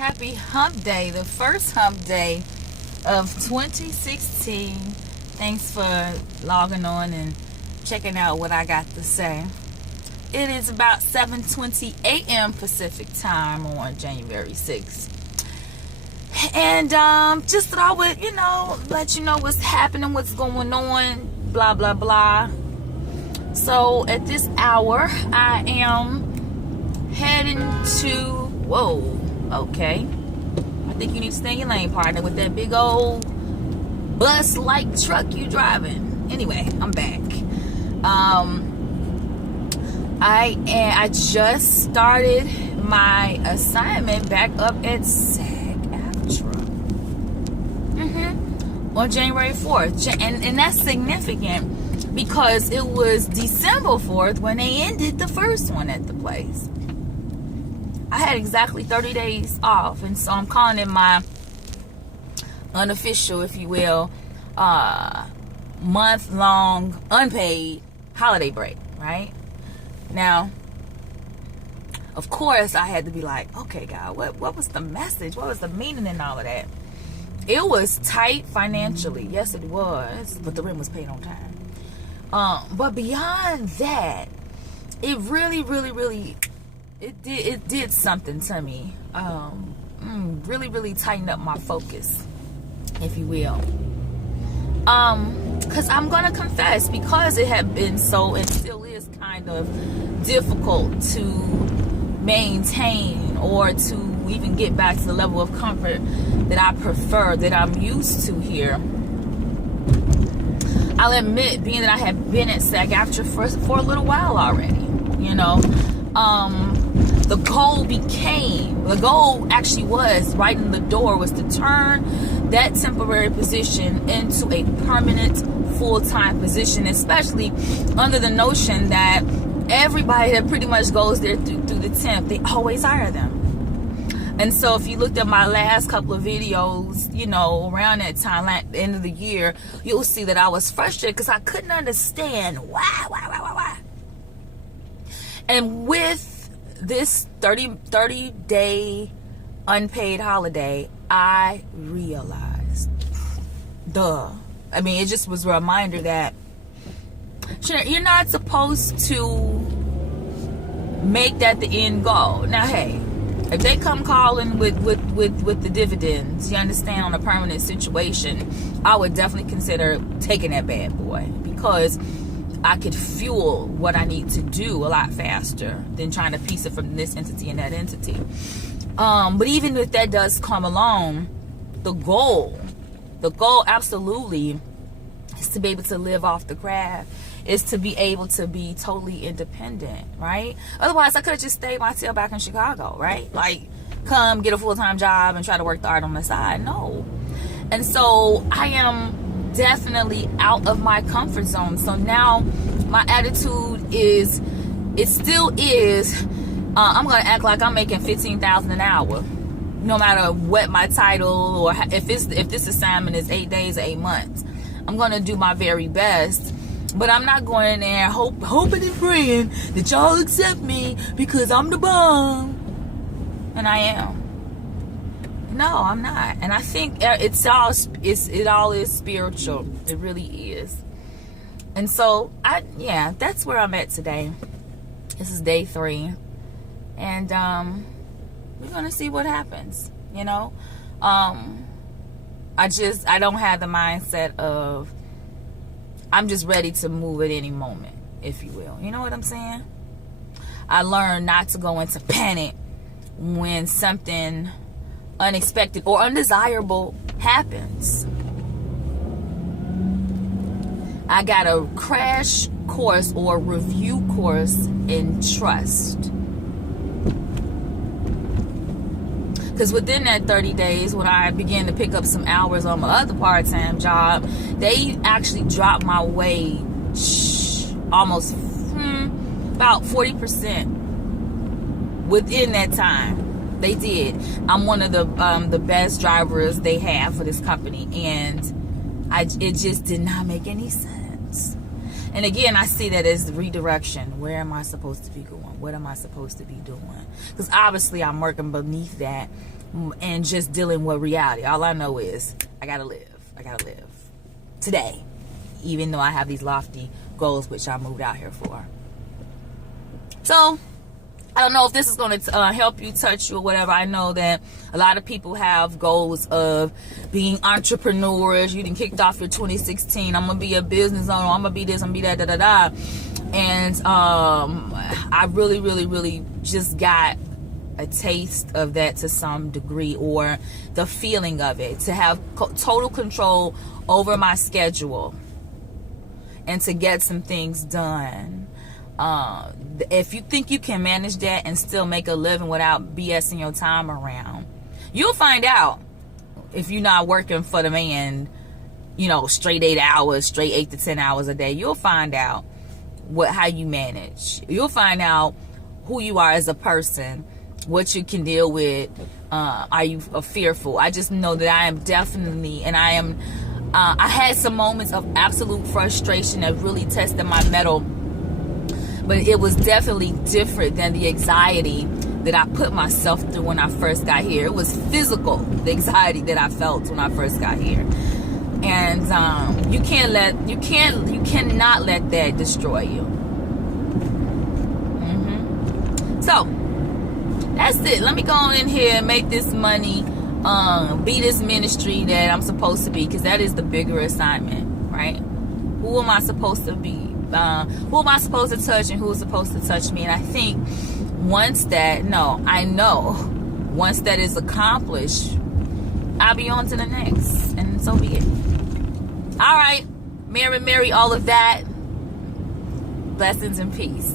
Happy hump day, the first hump day of 2016. Thanks for logging on and checking out what I got to say. It is about 7:20 a.m. Pacific time on January 6th. And just thought I would, let you know what's happening, what's going on, blah, blah, blah. So at this hour, I am heading to, okay. I think you need to stay in your lane, partner, with that big old bus-like truck you driving. Anyway, I'm back. I just started my assignment back up at SAG-AFTRA on January 4th. And that's significant because it was December 4th when they ended the first one at the place. I had exactly 30 days off, and so I'm calling it my unofficial, if you will, month-long unpaid holiday break, right? Now, of course, I had to be like, okay, God, what was the message? What was the meaning in all of that? It was tight financially. Yes, it was, but the rent was paid on time. But beyond that, it really, really, really, it did something to me. Really, really tightened up my focus, if you will. Because I'm going to confess, because it had been so, and still is kind of difficult to maintain or to even get back to the level of comfort that I prefer, that I'm used to here. I'll admit, being that I have been at SAG-AFTRA for a little while already, the goal actually was, right in the door, was to turn that temporary position into a permanent full-time position, especially under the notion that everybody that pretty much goes there through the temp, they always hire them. And so if you looked at my last couple of videos, around that time, like the end of the year, you'll see that I was frustrated because I couldn't understand why. And with this 30-day unpaid holiday, I realized, it just was a reminder that you're not supposed to make that the end goal. Now, hey, if they come calling with the dividends, you understand, on a permanent situation, I would definitely consider taking that bad boy, because I could fuel what I need to do a lot faster than trying to piece it from this entity and that entity. But even if that does come along, the goal absolutely is to be able to live off the craft, is to be able to be totally independent, right? Otherwise, I could have just stayed my tail back in Chicago, right? Like, come get a full-time job and try to work the art on the side. No. And so I am definitely out of my comfort zone. So now my attitude is, it still is, I'm going to act like I'm making $15,000 an hour, no matter what my title, or if this assignment is 8 days or 8 months. I'm going to do my very best, but I'm not going in there hoping and praying that y'all accept me because I'm the bomb. And I am. No, I'm not. And I think it all is spiritual. It really is. And so that's where I'm at today. This is day 3. And we're gonna see what happens. I don't have the mindset of, I'm just ready to move at any moment, if you will. You know what I'm saying? I learned not to go into panic when something unexpected or undesirable happens. I got a crash course or review course in trust. Because within that 30 days, when I began to pick up some hours on my other part-time job, they actually dropped my wage almost about 40% within that time. They did. I'm one of the best drivers they have for this company, and it just did not make any sense. And again, I see that as the redirection. Where am I supposed to be going? What am I supposed to be doing? Because obviously I'm working beneath that. and just dealing with reality. All I know is I gotta live today, even though I have these lofty goals which I moved out here for. So I don't know if this is going to help you, touch you, or whatever. I know that a lot of people have goals of being entrepreneurs. You done kicked off your 2016. I'm going to be a business owner. I'm going to be this, I'm going to be that, da. And I really, really, really just got a taste of that to some degree, or the feeling of it, to have total control over my schedule and to get some things done. If you think you can manage that and still make a living without BSing your time around, you'll find out if you're not working for the man, you know, straight 8 hours, straight 8 to 10 hours a day. You'll find out how you manage. You'll find out who you are as a person, what you can deal with. Are you fearful? I just know that I am definitely, and I had some moments of absolute frustration that really tested my mettle. But it was definitely different than the anxiety that I put myself through when I first got here. It was physical, the anxiety that I felt when I first got here. And you cannot let that destroy you. So that's it. Let me go on in here and make this money, be this ministry that I'm supposed to be, because that is the bigger assignment, right? Who am I supposed to be? Who am I supposed to touch, and who's supposed to touch me? And I think once that is accomplished, I'll be on to the next, and so be it. All right, Mary, all of that. Blessings and peace.